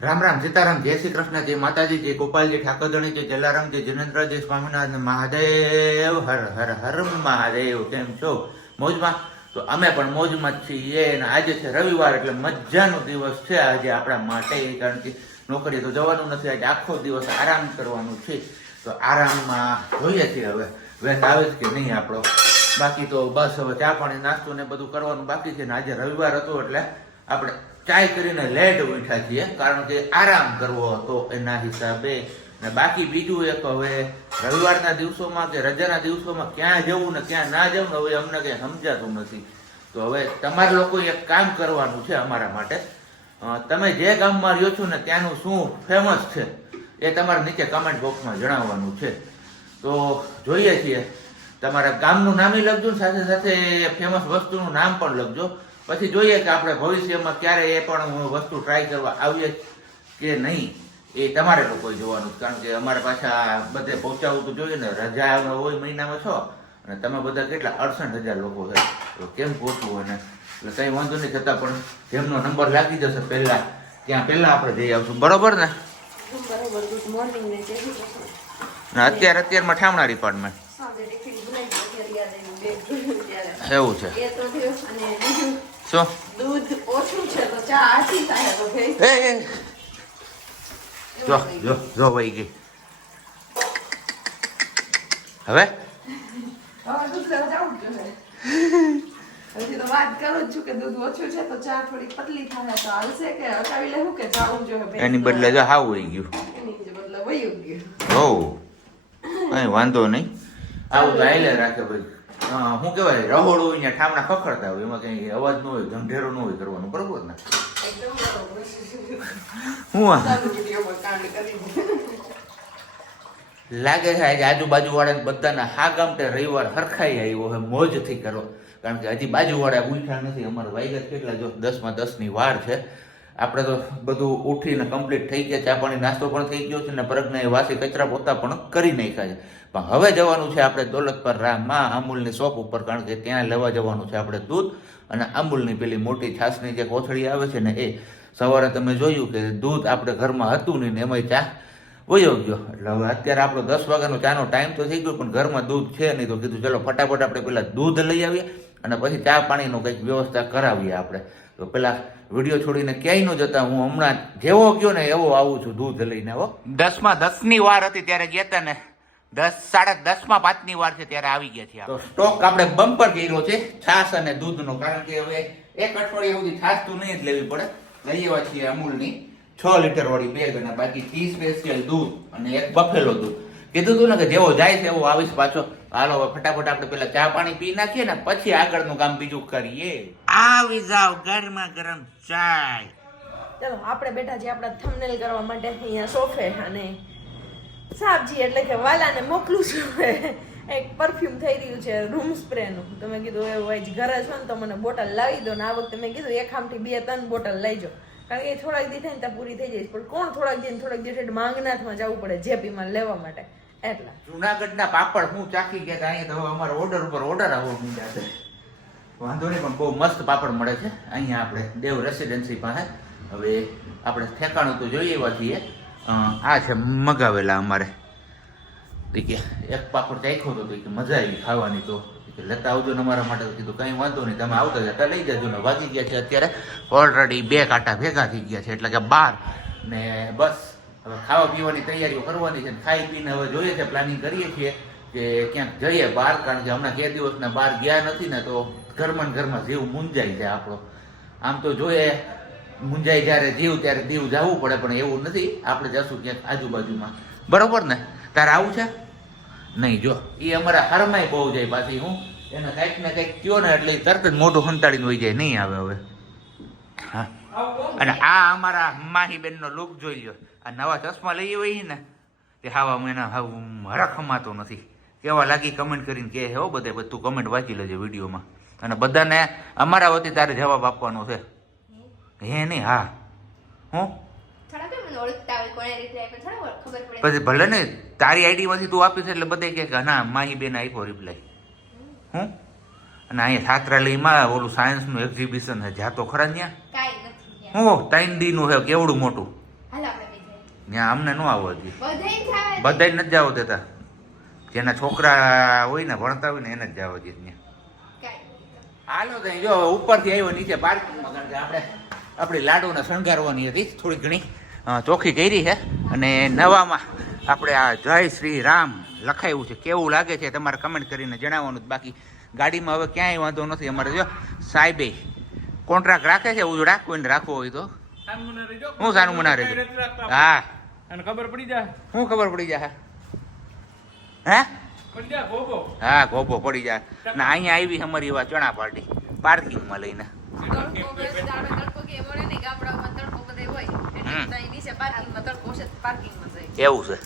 રામ રામ સીતારામ, જય શ્રી કૃષ્ણ, જય માતાજી, જય ગોપાલજી, ઠાકોરધણી, જય જલારામ, જય જિનેન્દ્ર, જય સ્વામિનારાયણ મહાદેવ, હર હર હર મહાદેવ. કેમ છો? મોજમાં? તો અમે પણ મોજમાં જ છીએ. અને આજે છે રવિવાર, એટલે મજાનો દિવસ છે આજે આપણા માટે, કારણ કે નોકરીએ તો જવાનું નથી. આજે આખો દિવસ આરામ કરવાનું છે. તો આરામમાં જોઈએ છીએ હવે વેત આવે છે કે નહીં આપણો. બાકી તો બસ હવે ચા પાણી નાસ્તો ને બધું કરવાનું બાકી છે. ને આજે રવિવાર હતો એટલે આપણે ચાય કરીને લેટ ઉઠ્યા છીએ, કારણ કે આરામ કરવો હતો એના હિસાબે. ને બાકી બીજું એક, હવે રવિવારના દિવસોમાં કે રજાના દિવસોમાં ક્યાં જવું ને ક્યાં ના જવું ને હવે અમને કંઈ સમજાતું નથી. તો હવે તમારે લોકો એક કામ કરવાનું છે અમારા માટે. તમે જે ગામમાં રહ્યો છો ને ત્યાંનું શું ફેમસ છે એ તમારે નીચે કમેન્ટ બોક્સમાં જણાવવાનું છે. તો જોઈએ છીએ, તમારા ગામનું નામ લખજો, સાથે સાથે ફેમસ વસ્તુનું નામ પણ લખજો. પછી જોઈએ કે આપણે ભવિષ્યમાં ક્યારે એ પણ વસ્તુ ટ્રાય કરવા આવીએ કે નહીં, એ તમારે લોકોએ જોવાનું. કારણ કે અમારે પાછા બધે પહોંચાડવું તો જોઈએ ને. રજા હોય મહિનામાં 6, અને તમે બધા કેટલા 68,000 લોકો છે, તો કેમ પહોંચવું? અને એટલે કંઈ વાંધો નહીં, છતાં પણ જેમનો નંબર લાગી જશે પહેલા, ત્યાં પહેલા આપણે જઈ આવશું. બરોબર ને? બરોબર. ગુડ મોર્નિંગ ને જય શ્રી કૃષ્ણ. અત્યારમાં ઠામણા ડિપાર્ટમેન્ટ એવું છે. શું દૂધ ઓછું છે તો ચા આછી થાય તો ભાઈ જો જો જો વહી ગઈ. હવે દૂધ લેવા જાવું જ જોઈએ. હજી તો વાત કરું જ છું કે દૂધ ઓછું છે તો ચા થોડી પતલી થાય તો હાલશે કે હટાવી લેવું કે જાવું જોઈએ? એની બદલે જો હાવ વહી ગયું. એની બદલે વયું ગયું. હો કઈ વાંધો નહીં, આવું તો હાલે રાખે ભાઈ. શું કહેવાય, રહોડું હોય ને ઠામણા ખખડતા હોય, એમાં કઈ અવાજ ન હોય, ઢંઢેરો ન હોય કરવાનું. બરોબર ને? એકદમ બરોબર. હું લાગે છે આજે આજુબાજુ વાળા બધાના હા ગામટે રવિવાર હરખાઈ આવ્યો હોય, મોજથી કરો. કારણ કે હજી બાજુવાળા ઉઠ્યા નથી. અમારે વાગ્યા કેટલા, જો 10માં 10ની વાર છે. આપણે તો બધું ઉઠીને કમ્પ્લીટ થઈ ગયા, ચા પાણી નાસ્તો પણ થઈ ગયો છે, ને પરગને વાસી કચરા પોતા પણ કરી નાખ્યા છે. પણ હવે જવાનું છે આપણે દોલત પર માં અમૂલની શોપ ઉપર, કારણ કે ત્યાં લેવા જવાનું છે આપણે દૂધ અને અમૂલની પેલી મોટી છાસની જે કોથળી આવે છે ને એ. સવારે તમે જોયું કે દૂધ આપણે ઘરમાં હતું નહીં ને એમાંય ચા વયો ગયો. એટલે હવે અત્યારે આપણો 10 વાગ્યાનો ચાનો ટાઈમ તો થઈ ગયો, પણ ઘરમાં દૂધ છે નહીં. તો કીધું ચલો ફટાફટ આપણે પેલા દૂધ લઈ આવીએ અને પછી ચા પાણીનો કંઈક વ્યવસ્થા કરાવીએ આપણે. તો પેલા વિડીયો છોડીને ક્યાંય ન જતા, હું હમણાં જેવો ગયો ને એવો આવું છું દૂધ લઈને. હો 10માં 10ની વાર હતી ત્યારે ગયા હતા ને, 10 સાડા 10માં 5ની વાર છે ત્યારે આવી ગયા છીએ. તો સ્ટોક આપણે બમ્પર કર્યો છે છાશ અને દૂધનો, કારણ કે હવે એક અઠવાડિયા સુધી છાશ તો નહીં જ લેવી પડે. લઈ આવ્યા છીએ અમૂલની 6 લીટર વાળી બેગ, અને બાકી 30 સ્પેશિયલ દૂધ અને એક બફેલો દૂધ. કીધું તું ને કે જેવો જાય છે એવો આવીશ પાછો. હાલો ફટાફટ આપણે પેલા ચા પાણી પી નાખીએ ને પછી આગળનું કામ બીજું કરીએ. આવી જાવ ગરમા ગરમ ચાય. ચલો આપણે બેઠા છીએ આપણા થંબનેલ કરવા માટે અહીંયા સોફે, અને સાબજી એટલે કે વાલાને મોકલું છું. એક પરફ્યુમ થઈ રહ્યું છે રૂમ સ્પ્રેનું. તો મેં કીધું એ ભાઈ ઘરે છો ને તો મને બોટલ લાવી દો. ને આ વખતે મેં કીધું એક આમથી 2-3 બોટલ લઈ જાઓ, કારણ કે થોડાક દી થાય ને ત્યાં પૂરી થઈ જાય. પણ કોણ થોડાક દિવસ માંગનાથમાં જવું પડે જેપીમાં લેવા માટે. એટલા જુનાગઢના પાપડ હું ચાખી ગયા હતા. અહીંયા તો અમારા ઓર્ડર ઉપર ઓર્ડર આવવા માંડ્યા છે. વાંધો નહીં, પણ બહુ મસ્ત પાપડ મળે છે અહીંયા આપણે દેવ રેસિડેન્સી પાસે. હવે આપણે ઠેકાણું તો જોઈએ એવા છીએ. આ છે મગાવેલા અમારે. કે એક પાપડ ચાખ્યો હતો કે મજા આવી ખાવાની, તો લેતા આવજો ને અમારા માટે. કીધું કંઈ વાંધો નહીં, તમે આવતા જતા લઈ જજો ને. વાગી ગયા છે અત્યારે ઓલરેડી 2 કાંટા ભેગા થઈ ગયા છે, એટલે કે 12 ને બસ હવે ખાવા પીવાની તૈયારીઓ કરવાની છે. ખાઈ પીને હવે જોઈએ છે, પ્લાનિંગ કરીએ છીએ કે ક્યાંક જઈએ બહાર, કારણ કે હમણાં 2 દિવસના બહાર ગયા નથી ને તો ઘરમાં જીવ મૂંઝાઈ જાય આપણો. આમ તો જોઈએ મૂંઝાઈ જ્યારે જીવ ત્યારે દીવ જવું પડે, પણ એવું નથી. આપણે જશું ક્યાંક આજુબાજુમાં. બરોબર ને? તારે આવું છે નહીં? જો એ અમારા હારમાંય બહુ જાય પાછી. હું એને કંઈક ને કંઈક કયો ને એટલે તરત જ મોઢું સંતાડીને વહી જાય. નહીં આવે હવે. હા, અને આ અમારા માહીબેનનો લુક જોઈ લ્યો. આ નવા ચશ્મા લઈ હોય ને તે હાવા મહિના હરખ હમાતો નથી. કેવા લાગી કમેન્ટ કરીને કહે હો બધે. તું કમેન્ટ વાંચી લેજે વિડીયોમાં, અને બધાને અમારા વતી તારે જવાબ આપવાનો છે. હે નહીં? હા. હું પછી ભલે ને તારી આઈડી માંથી તું આપીશ એટલે બધે કે ના માહીબેન આપ્યો રિપ્લાય. હું અને અહીંયા છાત્રાલયમાં ઓલું સાયન્સનું એક્ઝિબિશન છે, જાતો ખરા ત્યાં. હું 3 દી નું છે, કેવડું મોટું. ત્યાં અમને ન આવવા દે. બધાય થાય. બધાય નથી જવા દેતા. જેના છોકરા હોય ને ભણતા હોય ને એને જ જવા દે ત્યાં. હાલો તો જો ઉપરથી આવ્યો નીચે પાર્કિંગમાં, કારણ કે આપણી લાડુને શણગારવાની હતી થોડી ઘણી ચોખ્ખી કરી છે. અને નવામાં આપણે આ જય શ્રી રામ લખાયું છે, કેવું લાગે છે તમારે કમેન્ટ કરીને જણાવવાનું. બાકી ગાડીમાં હવે ક્યાંય વાંધો નથી. અમારે જો સાહેબે કોન્ટ્રાક્ટ રાખે છે ઉજળા, કોઈને રાખવો હોય તો હું સારું મના રહેજો. હા અને ખબર પડી જાય શું ખબર પડી જાય? હે હા ગોબો પડી જાય ને. અહીંયા આવી અમારી એવા ચણા પાર્ટી પાર્કિંગમાં લઈને. એવું છે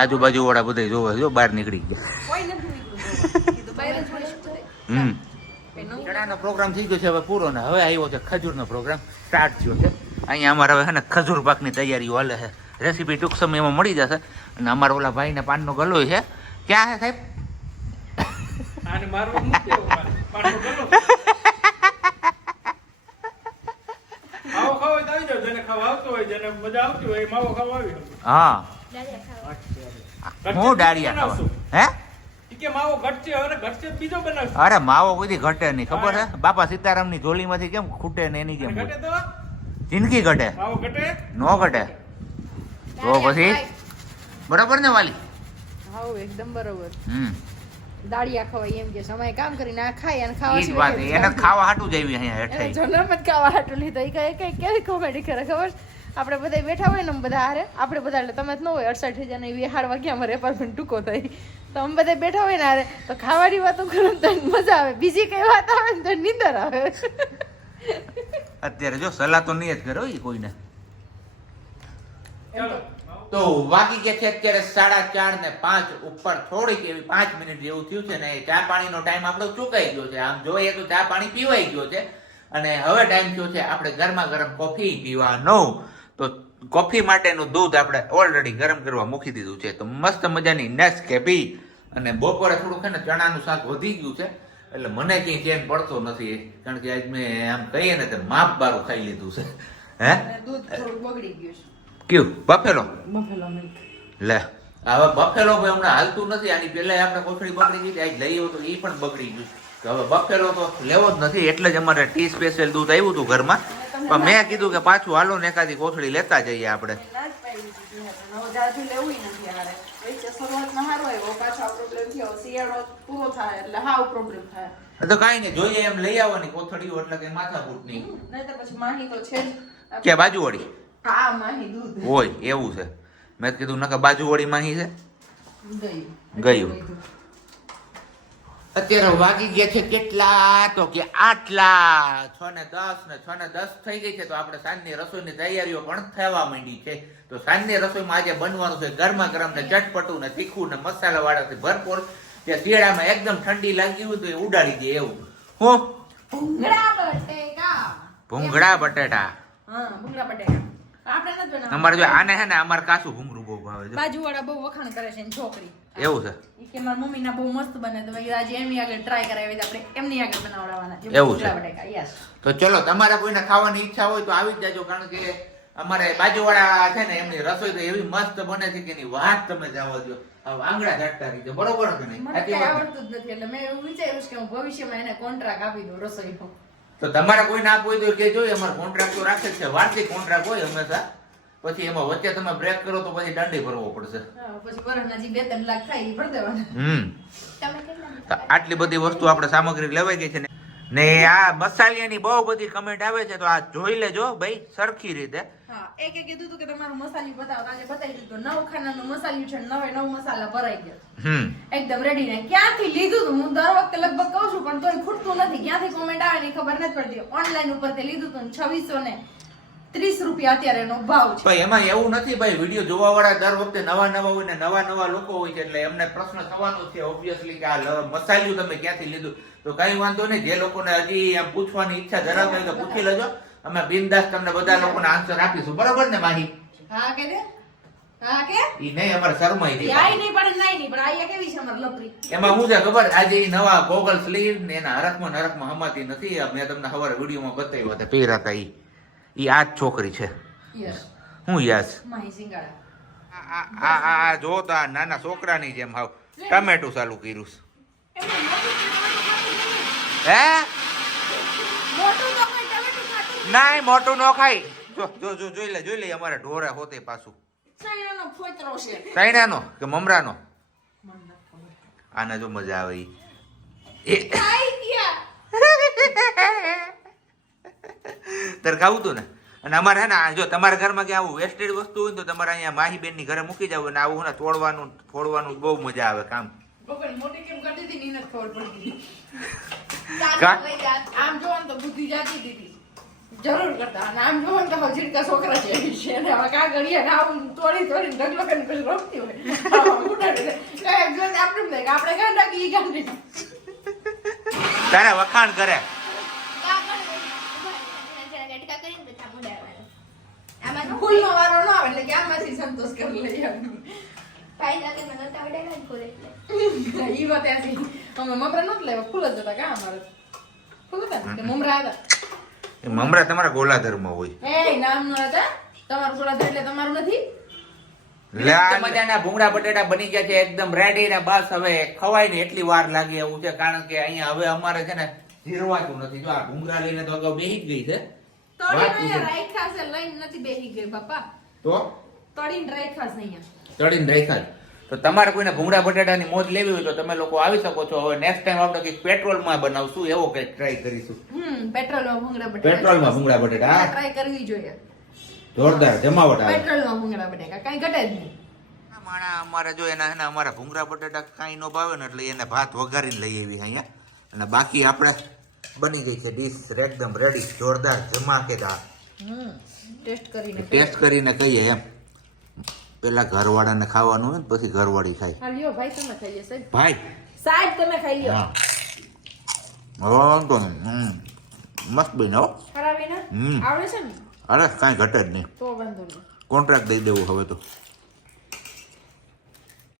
આજુબાજુ વાળા બધા જોવે જો બહાર નીકળી ગયા. ચણાનો પ્રોગ્રામ થઈ ગયો છે હવે પૂરો ને હવે આવ્યો છે ખજૂરનો પ્રોગ્રામ સ્ટાર્ટ થયો છે. અહીંયા અમારે હવે છે ને ખજૂર પાકની તૈયારીઓ હાલે છે. રેસીપી ટૂંક સમયમાં મળી જશે. અને અમારા ઓલા ભાઈને પાનનો ગલ્લો છે. ક્યાં છે સાહેબ? આને મારવા મૂકે પાછો ગલો માવો ખાવો તો આવી જાવ, જેને ખાવા આવતો હોય, જેને મજા આવતી હોય માવો ખાવા આવી જાવ. હા હું ડાળિયા ખાવા હે કે માવો ઘટશે, હવે ઘટશે બીજો બનાવશે. અરે માવો કોઈ ઘટે નહીં, ખબર છે? બાપા સીતારામની જોલીમાંથી કેમ ખૂટે ને એની જેમ ઘટે તો જિંદગી ઘટે, માવો ઘટે નો ઘટે તો પછી બરાબર ને વાલી? હાઉ એકદમ બરોબર. દાળિયા ખવાય એમ કે સમય કામ કરીને આ ખાય અને ખાવા ઈ જ વાત, એને ખાવા હાટું જ આવી અહીંયા એને હેઠાઈ. જન્મ જ ખાવા હાટું લીધો. એ કઈ કઈ કેવી કોમેડી કરે ખબર? આપણે બધા બેઠા હોય ને અમે બધા હારે, આપણે બધા એટલે તમે જ ન હોય 68 જણા એવી હાડવા ગયા અમારે એપાર્ટમેન્ટ ટૂંકો થાય તો અમે બધા બેઠા હોય ને હારે તો ખાવાની વાતો કરો તો મજા આવે, બીજી કઈ વાત આવે ને તો નીંદર આવે. અત્યારે જો સલાહ તો નહીં જ કરો ઈ કોઈને. ચાલો તો વાગી ગયા છે અત્યારે 4:30 ને 5 ઉપર થોડીક એવી 5 મિનિટ જેવું થયું છે ને ચા પાણીનો ટાઈમ આપણો ચૂકાઈ ગયો છે. આમ જોઈએ તો ચા પાણી પીવાઈ ગયો છે અને હવે ટાઈમ થયો છે આપણે ગરમા ગરમ કોફી પીવાનો. તો કોફી માટેનું દૂધ આપણે ઓલરેડી ગરમ કરવા મૂકી દીધું છે. તો મસ્ત મજાની નેસ્કેફી અને બપોરે થોડું છે ને ચણાનું શાક વધી ગયું છે એટલે મને ક્યાંય ચેન પડતો નથી, કારણ કે આજ મેં આમ કહીએ ને તો માપ બારું ખાઈ લીધું છે. હે દૂધ થોડું બગડી ગયું છે. કયું બફેલો? Buffalo milk. લે હવે બફેલો ભાઈ હમણાં હાલતું નથી. આની પહેલા આપણે કોથળી બગડી ગઈ આજ લઈ આવ્યો તો એ પણ બગડી ગયું. તો હવે બફેલો તો લેવો જ નથી. એટલે જ અમારે ટી સ્પેશિયલ દૂધ આવ્યું હતું ઘરમાં, પણ મેં કીધું કે પાછું હાલો ને એકાદી કોથળી લેતા જઈએ આપણે. ના જ પાડી દીધી છે. હવે જાજુ લેવું નથી હારે. વચ્ચે શરૂઆતમાં હારો આવ્યો, પાછો આ પ્રોબ્લેમ થયો. શિયાળો પૂરો થાય એટલે હાવ પ્રોબ્લેમ થાય. તો કાંઈ નહીં, જોઈએ એમ લઈ આવવાની કોથળીઓ, એટલે કે માથાકૂટ નહીં. નહીં તો પછી માહી તો છે જ. કે બાજુવાળી હા માહી દૂધ હોય એવું છે. મેં કીધું નકર બાજુવાળી માંગી છે. ગયું. અત્યારે વાગી ગયા છે કેટલા? તો કે 8 ને 10 થઈ ગઈ છે. તો આપણે સાંજની રસોઈની તૈયારીઓ પણ થવા માંડી છે. તો સાંજની રસોઈમાં આજે બનવાનું છે ગરમા ગરમ ને ચટપટું ને તીખું ને મસાલા વાળાથી ભરપૂર. કે શિયાળામાં એકદમ ઠંડી લાગી હોય તો એ ઉડાડી દે એવું. હું ભૂંગળા બટેકા. ભૂંગળા બટેટા. હા ભૂંગળા બટેકા આપણે નથી બનાવતા. અમારે જો આને હે ને અમારે કાચું ભૂંગળું બહુ ભાવે છે. બાજુવાળા બહુ વખાણ કરે છે એની છોકરી. એવું છે? ઈ કે મારી મમ્મીના બહુ મસ્ત બને તો મેં કીધું આજે એમની આગળ ટ્રાય કરાવી આપણે એમની આગળ બનાવડાવવાના છે એવું છે? ભૂંગળા બટેકા. યસ. તો ચલો તમારે કોઈને ખાવાની ઈચ્છા હોય તો આવી જ જાજો, કારણ કે અમારે બાજુવાળા છે ને એમની રસોઈ તો એવી મસ્ત બને છે કે એની વાત તમે જવા દો. આંગળા ઝાટતા રહીજો, બરોબર કે નહીં? મને સાચી કઈ વાત ને? આવડતું જ નથી એટલે મેં એવું વિચાર્યું છે કે હું ભવિષ્યમાં એને કોન્ટ્રાક્ટ આપી દઉં રસોઈનો. તો તમારે કોઈને આપવું હોય તો કે જોઈએ, અમારે કોન્ટ્રાક્ટ તો રાખે જ છે, વાર્ષિક કોન્ટ્રાક્ટ હોય હંમેશા. પછી એમાં વચ્ચે તમે બ્રેક કરો તો પછી દંડી ભરવો પડશે. હા, પછી વરસના જે 2-3 લાખ થાય એ ભરી દેવાના. તમે કેટલા તો આટલી બધી વસ્તુ આપણે સામગ્રી લેવાઈ ગઈ છે ને આ મસાલિયાની બહુ બધી કમેન્ટ આવે છે, તો આ જોઈ લેજો ભાઈ સરખી રીતે. હા એક કીધું હતું કે તમારું મસાલિયું બતાવો તો આજે બતાવી દીધું. 9 ખાનાનું મસાલિયું છે, 9 મસાલા ભરાઈ ગયા એકદમ રેડી ને. ક્યાંથી લીધું હતું હું દર વખતે લગભગ કહું છું પણ તોય ખૂટતું નથી. ક્યાંથી કોમેન્ટ આવે ને ખબર નથી પડતી. ઓનલાઈન ઉપરથી લીધું હતું 2630 રૂપિયા અત્યારે એનો ભાવ છે. ભાઈ એમાં એવું નથી ભાઈ, વિડીયો જોવા વાળા દર વખતે નવા હોય ને નવા લોકો હોય છે, એટલે એમને પ્રશ્ન થવાનો છે ઓબ્વિયસલી કે આ મસાલિયું તમે ક્યાંથી લીધું. તો કઈ વાંધો નહીં, જે લોકોને હજી એમ પૂછવાની ઈચ્છા ધરાવતા હોય તો પૂછી લેજો. અમે બિનદાસ તમને બધા લોકોને આન્સર આપીશું, બરોબર ને માહી? હા કે દે હા કે ઈ નહીં અમારે શરમાઈ નહીં. આઈ નહીં પડે નહીં પણ આઈ કેવી છે અમાર લપરી. એમાં શું છે ખબર, આજે ઈ નવા ગોગલ સ્લીવ ને એના હરખમાં હમાતી નથી. મેં તમને સવારે વિડીયોમાં બતાવ્યા હતા પહેર્યા હતા. ઈ આ જ છોકરી છે. યસ. હું યાસ માહી સિંગાડા. આ જો તો આ નાના છોકરાની જેમ હાવ ટમેટું ચાલુ કર્યું છે. હે નાય મોટું ન ખાય. જો જોઈ લે અમારા ઢોરા હોતે પાછું સૈણાનો ફોતરો છે. કઈનાનો કે મમરાનો. આને જો મજા આવે ઈ. ખાઈ ગયા. તારે ખાવું તું ને. અને અમારે હે ને જો તમારા ઘરમાં કે આવું વેસ્ટેડ વસ્તુ હોય ને તો તમારે અહીંયા માહીબેન ની ઘરે મૂકી જાવ ને આવું ને તોડવાનું બહુ મજા આવે કામ. બપોરે મોટી કેમ કરતી હતી ને એને જ ખબર પડી. કા? આમ જોવો ને તો બુદ્ધિ જાતી દીધી જરૂર કરતા અને આમ જોવો ને તો જીડકા છોકરા છે અને હવે કાગળિયા ને આવું તોડીને ઢગલો કરીને પછી રોકતી હોય ઉડાડે કઈ જોઈને આપણે કાં નાખી ઈ કામ નહીં. તારે વખાણ કરે. ફૂલનો વારો ન આવે એટલે કે આમાંથી સંતોષ કરી લઈએ. ઈ વાત એસી અમે મમરા નહોતા લેવા ફૂલ જ હતા કાં અમારે ફૂલ હતા ને? કે મમરા હતા. એ મમરા તમારા ગોલાધરમાં હોય. એ નામ ન હતા તમારું ગોળા એટલે તમારું નથી. મજાના ભૂંગળા બટેટા બની ગયા છે એકદમ રેડી ને બસ હવે ખવાય ને એટલી વાર લાગે એવું છે કારણ કે અહીંયા હવે અમારે છે ને જીરવાતું નથી. જો આ ભૂંગળા લઈને તો અગાઉ બેહી જ ગઈ છે. તળીને રાખ્યા છે લઈને નથી બેહી ગઈ બાપા. તો તળીને રાખ્યા છે અહીંયા. ચડીને રાખ્યા છે. તો તમારે કોઈને ભૂંગળા બટેટાની મોજ લેવી હોય તો તમે લોકો આવી શકો છો. હવે નેક્સ્ટ ટાઈમ આપણે કંઈક પેટ્રોલમાં બનાવશું એવો કંઈક ટ્રાય કરીશું. પેટ્રોલમાં ભૂંગળા બટેટા. પેટ્રોલમાં ભૂંગળા બટેટા ટ્રાય કરવી જોઈએ. જોરદાર જમાવટ આવે. પેટ્રોલમાં ભૂંગળા બટેટા કાઈ ઘટે જ નહીં. માણા અમારે જો એના અમારા ભૂંગળા બટેટા કાંઈ ન ભાવે ને એટલે એને ભાત વઘારીને લઈ આવી અહીંયા. અને બાકી આપણે બની ગઈ છે ડીશ એકદમ રેડી જોરદાર ધમાકેદાર. ટેસ્ટ કરીને કહીએ એમ. પેલા ઘરવાળાને ખાવાનું હોય ને પછી ઘરવાળી ખાય. હા લ્યો ભાઈ તમે ખાઈ લ્યો સાહેબ. ભાઈ સાહેબ તમે ખાઈ લ્યો. વાંધો નહીં. મસ્ત બન્યો હો. ખરાબી ના આવડે છે ને અરે કાંઈ ઘટે જ નહીં. તો વાંધો નહીં. કોન્ટ્રાક્ટ દઈ દેવું હવે તો.